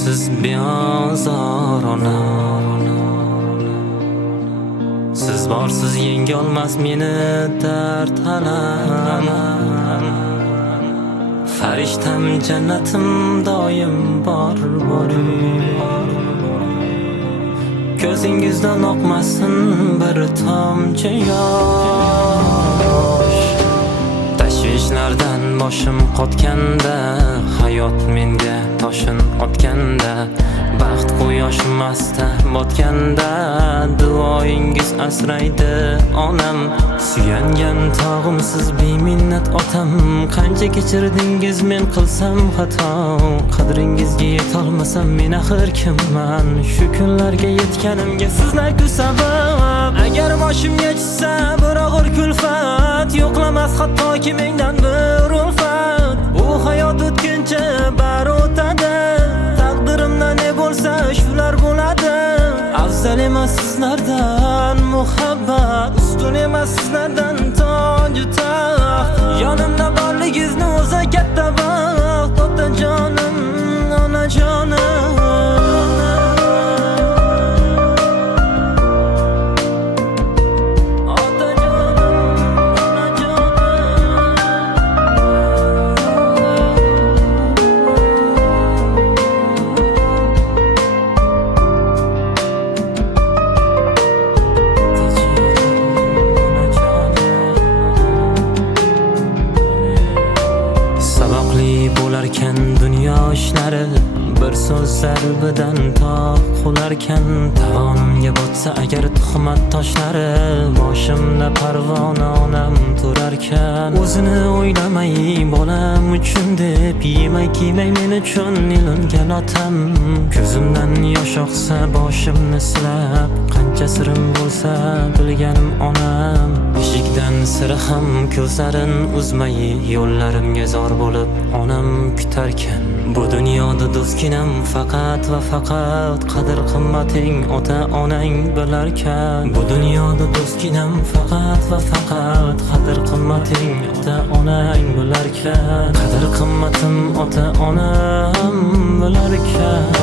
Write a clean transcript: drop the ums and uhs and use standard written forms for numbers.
Siz beozor onam, siz borsiz yenga olmas meni dard alam. Farishtam jannatim doim bor ko'zingizdan oqmasin bir tomchi yosh. Tashvishlardan boshim qotganda, hayot menga toshin otganda, baxt quyoshmasda botganda, duoyingiz asraydi onam. Suyangan tog'im siz beminnat otam, qancha kechirdingiz men qilsam xato. Qadringizga yetolmasam men axir kimman? Shu kunlarga yetganimga sizlar-ku sabab. Agar boshimga tushsa bir og'ir kulfat, yo'qlamas hattoki mendan bir ulfat. Bu hayot o'tkinchi bari o'tadi, taqdirimda ne bo'lsa shular bo'ladi. Afzal emas sizlardan muhabbat, ustun emas sizlardan toj-u taxt. Yonimda borligingizni o'zi katta baxt. Otajonim, onajonim, bo'larkan dunyo ishlari, bir so'z zarbidan tog' qularkan. Tavonimga botsa agar tuhmat toshlari, boshimda parvona onam turarkan. O'zini o'ylamay bolam uchun deb yemay kiymay men uchun ilingan otam. Ko'zimdan yosh oqsa boshimni silab, qancha sirim bo'lsa bilganim onam. Eshikdan sira ham ko'zlarin uzmay yo'llarimga zor bo'lib onam kutarkan. Bu dunyoda do'stginam faqat va faqat qadr qimmating ota onang bilarkan. Bu dunyoda do'stginam faqat va faqat qadr qimmating ota onang bilarkan. Qadr qimmatim ota onam bilarkan.